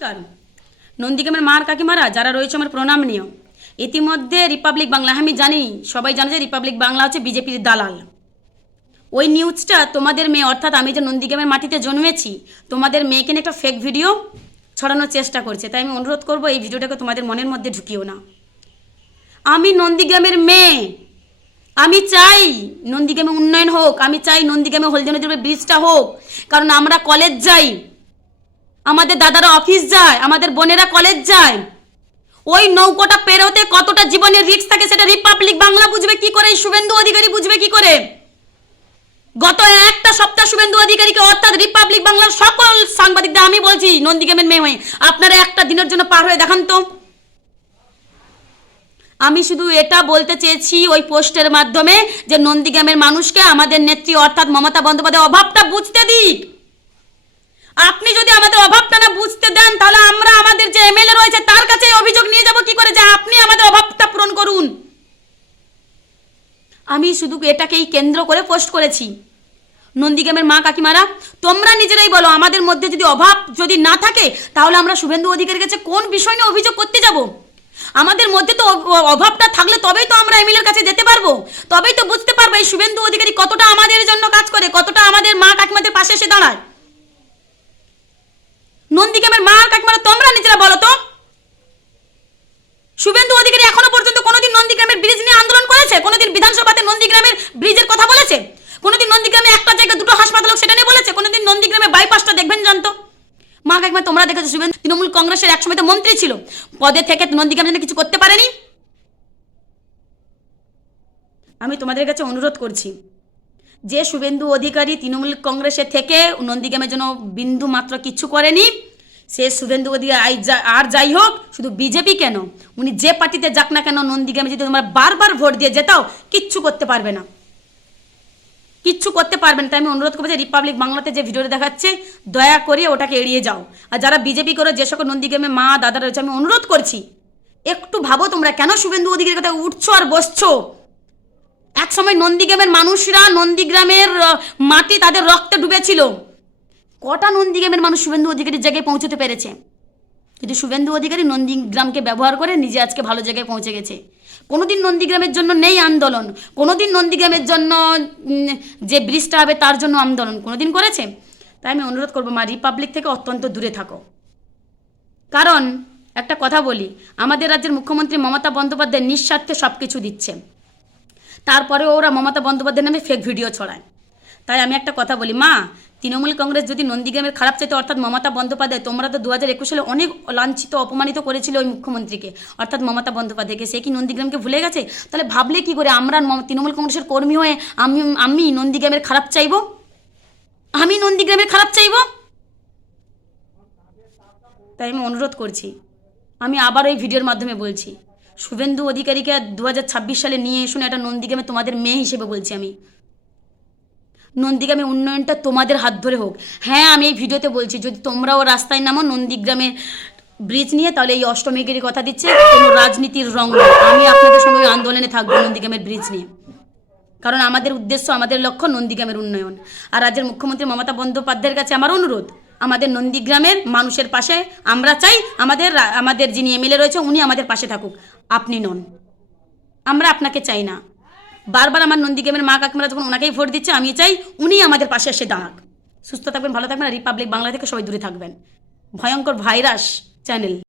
নমস্কার। নন্দীগ্রামের মার কাকিমারা যারা রয়েছে আমার প্রণাম নিয়ম ইতিমধ্যে রিপাবলিক বাংলা আমি জানি, সবাই জানে যে রিপাবলিক বাংলা হচ্ছে বিজেপির দালাল। ওই নিউজটা তোমাদের মেয়ে, অর্থাৎ আমি যে নন্দীগ্রামের মাটিতে জন্মেছি, তোমাদের মেয়েকে একটা ফেক ভিডিও ছড়ানোর চেষ্টা করছে। তাই আমি অনুরোধ করব এই ভিডিওটাকে তোমাদের মনের মধ্যে ঢুকিও না। আমি নন্দীগ্রামের মেয়ে। আমি চাই নন্দীগ্রামে উন্নয়ন হোক। আমি চাই নন্দীগ্রামে হলদিয়া নদীর ব্রিজটা হোক। কারণ আমরা কলেজ যাই। আমাদের দাদারা অফিস যায়, আমাদের বোনেরা কলেজ যায়। ওই নৌকোটা পেরোতে কতটা জীবনের রিস্ক থাকে সেটা রিপাবলিক বাংলা বুঝবে কি করে, শুভেন্দু অধিকারী বুঝবে কি করে? গত একটা সপ্তাহ শুভেন্দু অধিকারীকে, অর্থাৎ রিপাবলিক বাংলার সকল সাংবাদিকদের, আমি বলছি, নন্দীগ্রামের মেয়ে হয়ে, আপনারা একটা দিনের জন্য পার হয়ে দেখান তো। আমি শুধু এটা বলতে চেয়েছি ওই পোস্টের মাধ্যমে যে নন্দীগ্রামের মানুষকে আমাদের নেত্রী, অর্থাৎ মমতা বন্দ্যোপাধ্যায় অভাবটা বুঝতে দিক। আপনি যদি আমাদের অভাবটা না বুঝতে দেন, তাহলে আমরা আমাদের যে এমএলএ রয়েছে, তার কাছে অভিযোগ নিয়ে যাব কি করে যে আপনি আমাদের অভাবটা পূরণ করুন? আমি শুধু এটাকেই কেন্দ্র করে পোস্ট করেছি। নন্দীগ্রামের মা কাকিমারা, তোমরা নিজেরাই বলো, আমাদের মধ্যে যদি অভাব যদি না থাকে, তাহলে আমরা শুভেন্দু অধিকারীর কাছে কোন বিষয় নিয়ে অভিযোগ করতে যাব? আমাদের মধ্যে তো অভাবটা থাকলে তবেই তো আমরা এমএলএর কাছে যেতে পারব। তবেই তো বুঝতে পারব এই শুভেন্দু অধিকারী কতটা আমাদের জন্য কাজ করে, কতটা আমাদের মা কাকিমাদের পাশে এসে দাঁড়ায়। নন্দীগ্রামের মা আর কাকিমারা তোমরা নিজেরা বলো তো? শুভেন্দু অধিকারী এখনও পর্যন্ত কোনোদিন নন্দীগ্রামের ব্রিজ নিয়ে আন্দোলন করেছে? কোনোদিন বিধানসভাতে নন্দীগ্রামের ব্রিজের কথা বলেছে? কোনোদিন নন্দীগ্রামে একটা জায়গায় দুটো হাসপাতাল সেটা নিয়ে বলেছে? কোনোদিন নন্দীগ্রামে বাইপাসটা দেখবেন জানতো? মা কাকিমা, তোমরা দেখেছ শুভেন্দু, তৃণমূল কংগ্রেসের একসময় তো মন্ত্রী ছিল। পদে থেকে নন্দীগ্রাম জন্য কিছু করতে পারেনি? আমি তোমাদের কাছে অনুরোধ করছি যে শুভেন্দু অধিকারী তৃণমূল কংগ্রেসের থেকে নন্দীগ্রামের জন্য বিন্দু মাত্র কিচ্ছু করেনি, সে শুভেন্দু অধিকারী আর যাই হোক, শুধু বিজেপি কেন? উনি যে পার্টিতে যাক না কেন নন্দীগ্রামে যদি তোমরা বারবার ভোট দিয়ে যেতাও কিচ্ছু করতে পারবে না। কিচ্ছু করতে পারবেন তাই আমি অনুরোধ করব যে রিপাবলিক বাংলাতে যে ভিডিওটা দেখাচ্ছে, দয়া করে ওটাকে এড়িয়ে যাও। আর যারা বিজেপি করে যে সকল নন্দীগ্রামে মা, দাদা রয়েছে, আমি অনুরোধ করছি, একটু ভাবো তোমরা কেন শুভেন্দু অধিকারীর কথা উঠছো আর বসছো? এক সময় নন্দীগ্রামের মানুষরা নন্দীগ্রামের মাটি তাদের রক্তে ডুবেছিল। কটা নন্দীগ্রামের মানুষ শুভেন্দু অধিকারীর জায়গায় পৌঁছতে পেরেছে? কিন্তু শুভেন্দু অধিকারী নন্দীগ্রামকে ব্যবহার করে, নিজে আজকে ভালো জায়গায় পৌঁছে গেছে। কোনোদিন নন্দীগ্রামের জন্য নেই আন্দোলন। কোনোদিন নন্দীগ্রামের জন্য যে ব্রিজটা হবে তার জন্য আন্দোলন কোনোদিন করেছে? তাই আমি অনুরোধ করব, মা, রিপাবলিক থেকে অত্যন্ত দূরে থাকো। কারণ, একটা কথা বলি, আমাদের রাজ্যের মুখ্যমন্ত্রী মমতা বন্দ্যোপাধ্যায় নিঃস্বার্থে সব কিছু দিচ্ছে তারপরে ওরা মমতা বন্দ্যোপাধ্যায়ের নামে ফেক ভিডিও ছড়ায়। তাই আমি একটা কথা বলি, মা, তৃণমূল কংগ্রেস যদি নন্দীগ্রামের খারাপ চাইতে, অর্থাৎ মমতা বন্দ্যোপাধ্যায়, তোমরা তো দু হাজার একুশ সালে অনেক লাঞ্ছিত, অপমানিত করেছিল ওই মুখ্যমন্ত্রীকে, অর্থাৎ মমতা বন্দ্যোপাধ্যায়কে। সে কি নন্দীগ্রামকে ভুলে গেছে? তাহলে ভাবলে কি করে আমরা তৃণমূল কংগ্রেসের কর্মী হয়ে আমি আমি নন্দীগ্রামের খারাপ চাইব? আমি নন্দীগ্রামের খারাপ চাইব? তাই আমি অনুরোধ করছি, আমি আবার ওই ভিডিওর মাধ্যমে বলছি শুভেন্দু অধিকারীকে দু হাজার ছাব্বিশ সালে নিয়ে এসুন একটা নন্দীগ্রামে তোমাদের মেয়ে হিসেবে বলছি আমি। নন্দীগ্রামে উন্নয়নটা তোমাদের হাত ধরে হোক। হ্যাঁ আমি এই ভিডিওতে বলছি, যদি তোমরাও রাস্তায় নামো নন্দীগ্রামে ব্রিজ নিয়ে, তাহলে এই অষ্টমেগিরি কথা দিচ্ছে, কোনো রাজনীতির রং। আমি আপনাদের সঙ্গে আন্দোলনে থাকব নন্দীগ্রামের ব্রিজ নিয়ে। কারণ আমাদের উদ্দেশ্য, আমাদের লক্ষ্য নন্দীগ্রামের উন্নয়ন। আর রাজ্যের মুখ্যমন্ত্রী মমতা বন্দ্যোপাধ্যায়ের কাছে আমার অনুরোধ আমাদের নন্দীগ্রামের মানুষের পাশে। আমরা চাই আমাদের আমাদের যিনি এমএলএ রয়েছে, উনি আমাদের পাশে থাকুক। আপনি নন। আমরা আপনাকে চাই না। বারবার আমার নন্দীগ্রামের মা কাকিমারা যখন ওনাকেই ভোট দিচ্ছে, আমি চাই উনি আমাদের পাশে এসে দাঁড়াক। সুস্থ থাকবেন, ভালো থাকবেন রিপাবলিক বাংলা থেকে সবাই দূরে থাকবেন। ভয়ঙ্কর ভাইরাস চ্যানেল।